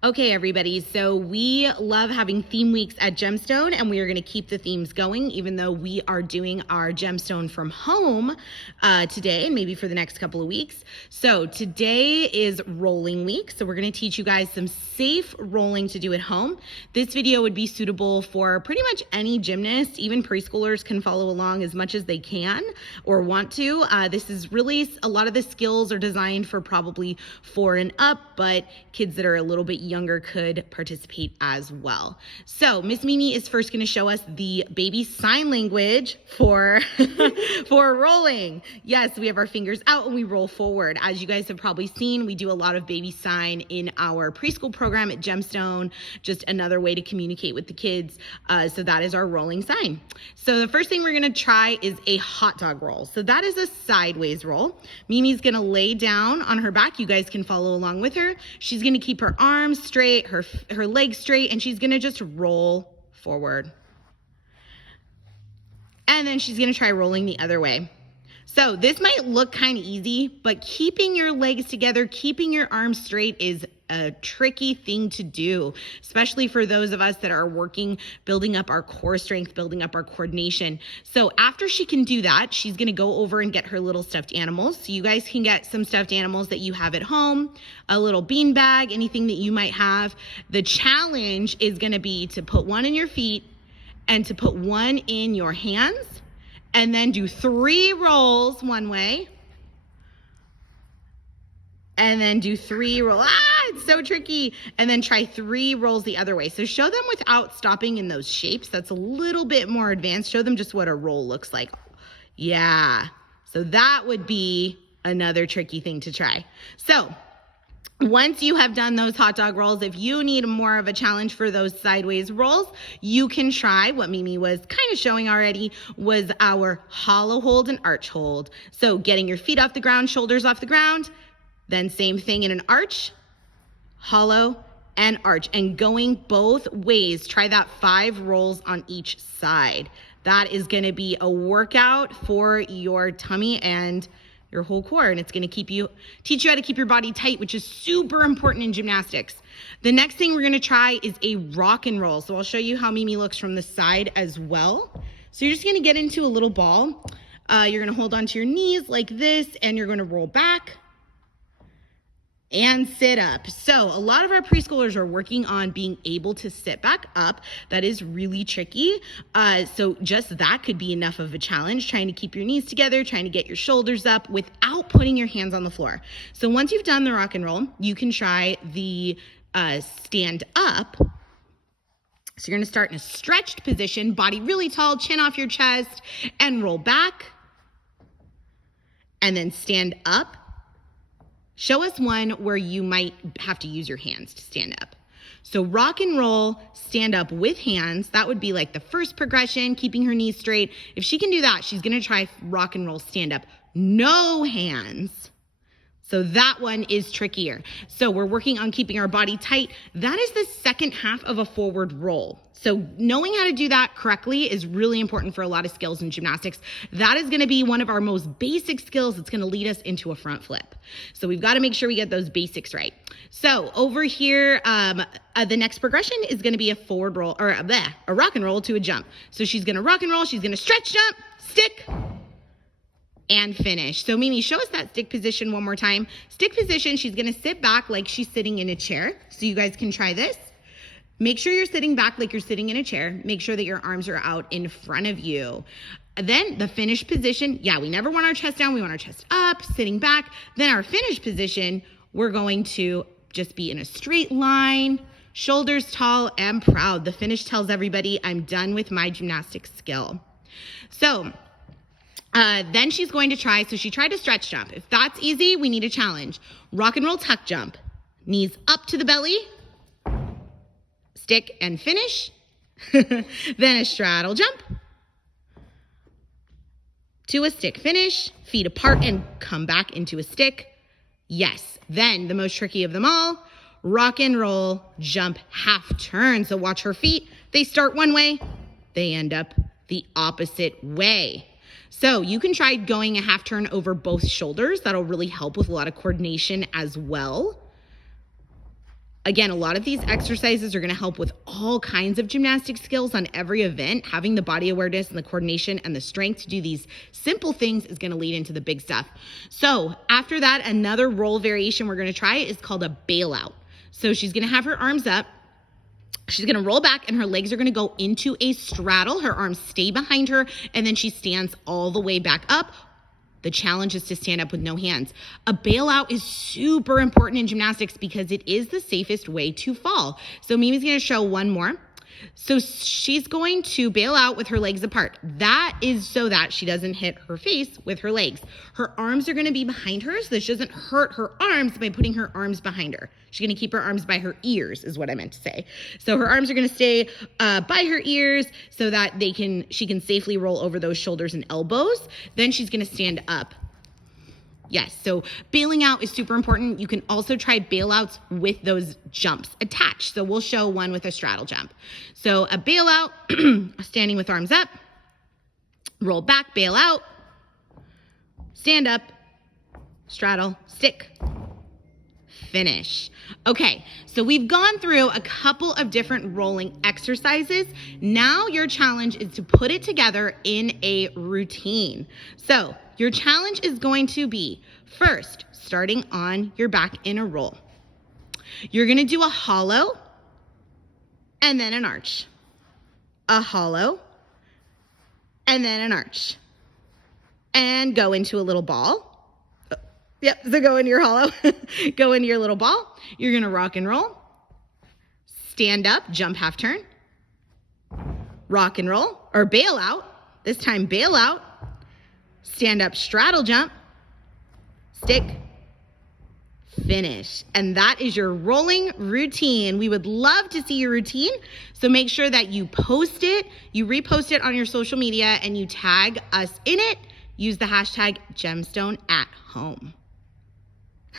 Okay, everybody, so we love having theme weeks at Gemstone, and we are going to keep the themes going, even though we are doing our Gemstone from home today and maybe for the next couple of weeks. So today is rolling week, so we're going to teach you guys some safe rolling to do at home. This video would be suitable for pretty much any gymnast. Even preschoolers can follow along as much as they can or want to. This is really, a lot of the skills are designed for probably 4 and up, but kids that are a little bit younger could participate as well. So Miss Mimi is first going to show us the baby sign language for for rolling. Yes, we have our fingers out and we roll forward. As you guys have probably seen, we do a lot of baby sign in our preschool program at Gemstone, just another way to communicate with the kids. So that is our rolling sign. So the first thing we're going to try is a hot dog roll. So that is a sideways roll. Mimi's going to lay down on her back. You guys can follow along with her. She's going to keep her arms straight, her legs straight, and she's going to just roll forward. And then she's going to try rolling the other way. So this might look kind of easy, but keeping your legs together, keeping your arms straight is a tricky thing to do, especially for those of us that are working, building up our core strength, building up our coordination. So after she can do that, she's going to go over and get her little stuffed animals. So you guys can get some stuffed animals that you have at home, a little bean bag, anything that you might have. The challenge is going to be to put one in your feet and to put one in your hands, and then do 3 rolls one way, and then do 3 rolls. It's so tricky. And then try 3 rolls the other way. So show them without stopping in those shapes. That's a little bit more advanced. Show them just what a roll looks like. Yeah. So that would be another tricky thing to try. So once you have done those hot dog rolls, if you need more of a challenge for those sideways rolls, you can try what Mimi was kind of showing already, was our hollow hold and arch hold. So getting your feet off the ground, shoulders off the ground, then same thing in an arch, hollow and arch, and going both ways. Try that 5 rolls on each side. That is going to be a workout for your tummy and your whole core, and it's going to teach you how to keep your body tight, which is super important in gymnastics. The next thing we're going to try is a rock and roll. So I'll show you how Mimi looks from the side as well. So you're just going to get into a little ball. You're going to hold onto your knees like this, and you're going to roll back and sit up. So a lot of our preschoolers are working on being able to sit back up. That is really tricky. So just that could be enough of a challenge, trying to keep your knees together, trying to get your shoulders up without putting your hands on the floor. So once you've done the rock and roll, you can try the stand up. So you're going to start in a stretched position, body really tall, chin off your chest, and roll back. And then stand up. Show us one where you might have to use your hands to stand up. So rock and roll, stand up with hands. That would be like the first progression, keeping her knees straight. If she can do that, she's going to try rock and roll, stand up, no hands. So that one is trickier. So we're working on keeping our body tight. That is the second half of a forward roll. So knowing how to do that correctly is really important for a lot of skills in gymnastics. That is going to be one of our most basic skills that's going to lead us into a front flip. So we've got to make sure we get those basics right. So over here, the next progression is going to be a forward roll, or a rock and roll to a jump. So she's going to rock and roll, she's going to stretch jump, stick, and finish. So Mimi, show us that stick position one more time. Stick position, she's going to sit back like she's sitting in a chair. So you guys can try this. Make sure you're sitting back like you're sitting in a chair. Make sure that your arms are out in front of you. Then the finish position, we never want our chest down. We want our chest up, sitting back. Then our finish position, we're going to just be in a straight line, shoulders tall and proud. The finish tells everybody I'm done with my gymnastics skill. So then she's going to try, so she tried a stretch jump. If that's easy, we need a challenge. Rock and roll tuck jump. Knees up to the belly. Stick and finish. Then a straddle jump. To a stick finish. Feet apart and come back into a stick. Yes. Then the most tricky of them all. Rock and roll jump half turn. So watch her feet. They start one way. They end up the opposite way. So you can try going a half turn over both shoulders. That'll really help with a lot of coordination as well. Again, a lot of these exercises are going to help with all kinds of gymnastic skills on every event. Having the body awareness and the coordination and the strength to do these simple things is going to lead into the big stuff. So after that, another roll variation we're going to try is called a bailout. So she's going to have her arms up. She's going to roll back and her legs are going to go into a straddle. Her arms stay behind her and then she stands all the way back up. The challenge is to stand up with no hands. A bailout is super important in gymnastics because it is the safest way to fall. So Mimi's going to show one more. So she's going to bail out with her legs apart. That is so that she doesn't hit her face with her legs. Her arms are going to be behind her so that she doesn't hurt her arms by putting her arms behind her. She's going to keep her arms by her ears is what I meant to say. So her arms are going to stay by her ears so that she can safely roll over those shoulders and elbows. Then she's going to stand up. Yes, so bailing out is super important. You can also try bailouts with those jumps attached. So we'll show one with a straddle jump. So a bailout, standing with arms up, roll back, bail out, stand up, straddle, stick, finish. Okay, so we've gone through a couple of different rolling exercises. Now your challenge is to put it together in a routine. So your challenge is going to be, first, starting on your back in a roll. You're going to do a hollow and then an arch. A hollow and then an arch. And go into a little ball. Yep, so go into your hollow. Go into your little ball. You're going to rock and roll. Stand up, jump half turn. Rock and roll, or bail out. This time bail out. Stand up, straddle jump, stick, finish. And that is your rolling routine. We would love to see your routine. So make sure that you post it, you repost it on your social media, and you tag us in it. Use the hashtag GemstoneAtHome.